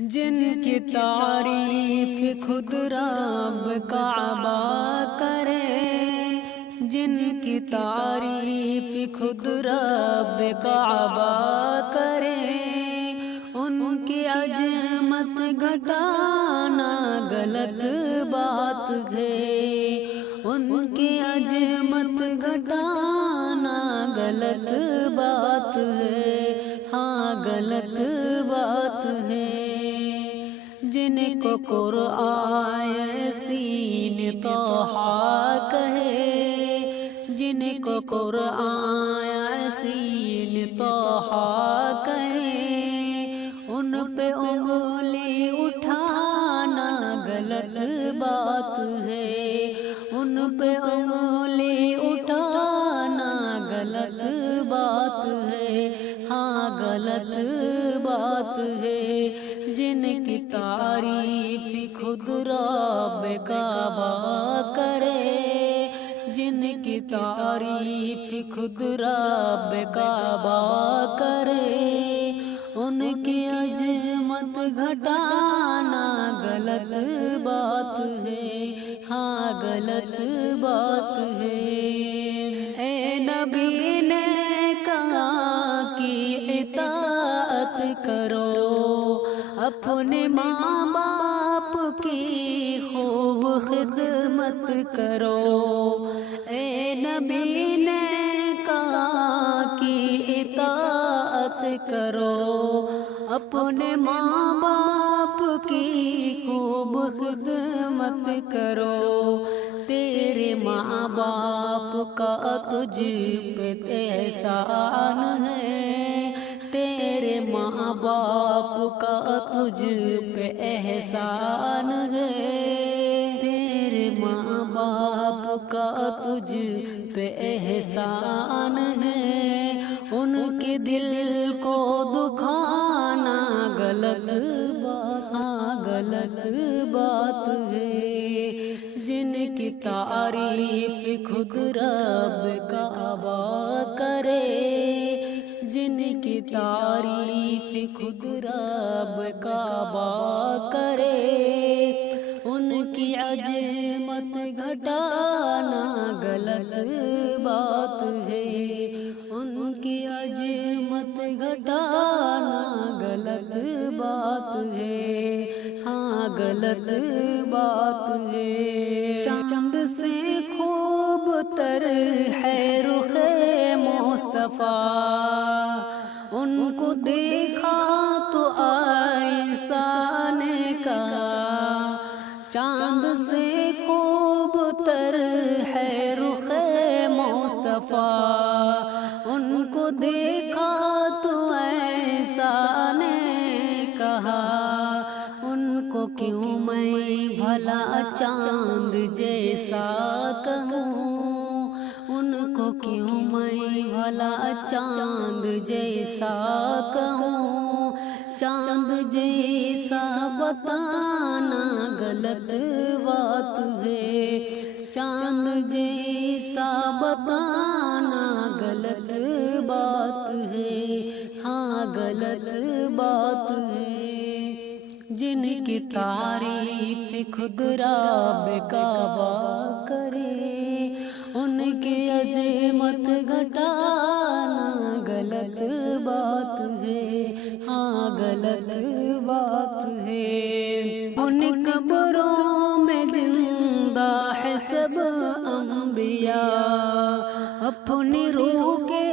جن کی تعریف خود رب کعبہ کرے، جن کی تعریف خود رب کعبہ کرے، ان کی عظمت گھٹانا غلط بات ہے، ان کی عظمت گھٹانا غلط بات ہے، ہاں غلط بات ہے۔ جن کو قرآن سین طٰہٰ کہے، جن کو قرآن سین طٰہٰ کہے، ان پہ انگلی اٹھانا غلط بات ہے، ان پہ انگلی اٹھانا غلط بات ہے، ہاں غلط بات ہے۔ جن کی تعریف خود رب کعبہ کرے، جن کی تعریف خود رب کعبہ کرے، ان کی عظمت گھٹانا غلط بات ہے، ہاں غلط بات ہے۔ اے نبی نے کہا کہ اطاعت کرو، اپنے ماں باپ کی خوب خدمت کرو۔ اے نبی نے کہا کہ اطاعت کرو، اپنے ماں باپ کی خوب خدمت کرو۔ تیرے ماں باپ کا تجھ پہ احسان ہے، تیرے ماں باپ کا تجھ پہ احسان ہے، تیرے ماں باپ کا تجھ پہ احسان ہے، ان کے دل کو دکھانا غلط بات، ہاں غلط بات ہے۔ جن کی تعریف خود رب کعبہ کرے، جن کی تعریف خود رب کعبہ کرے، ان کی عظمت گھٹانا غلط بات ہے، ان کی عظمت گھٹانا غلط بات ہے، ہاں غلط بات ہے۔ چاند سے خوب تر ہے رخ مصطفیٰ، ان کو دیکھا تو عائشہ نے کہا، چاند سے خوب تر ہے رخ مصطفیٰ، ان کو دیکھا تو عائشہ نے کہا، ان کو کیوں میں بھلا چاند جیسا کہوں، ان کو کیوں میں بھلا چاند جیسا کہوں، چاند جیسا بتانا غلط بات ہے، چاند جیسا بتانا غلط بات ہے، ہاں غلط بات ہے۔ جن کی تعریف خود رب کعبہ کرے، ان کی عظمت گھٹانا غلط بات ہے، ہاں غلط بات ہے۔ ان قبروں میں زندہ ہے سب انبیاء، اپنی روح کے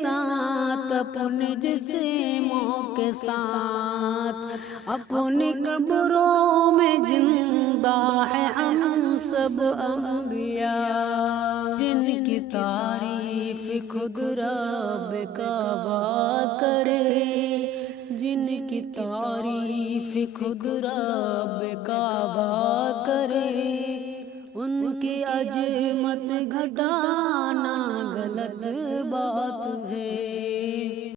ساتھ اپنے جسموں کے ساتھ، اپنی قبروں میں زندہ ہے ہم سب انبیاء۔ جن کی تعریف خود رب کعبہ کرے، جن کی تعریف خود رب کعبہ کرے، ان کی عظمت گھٹانا غلط بات ہے۔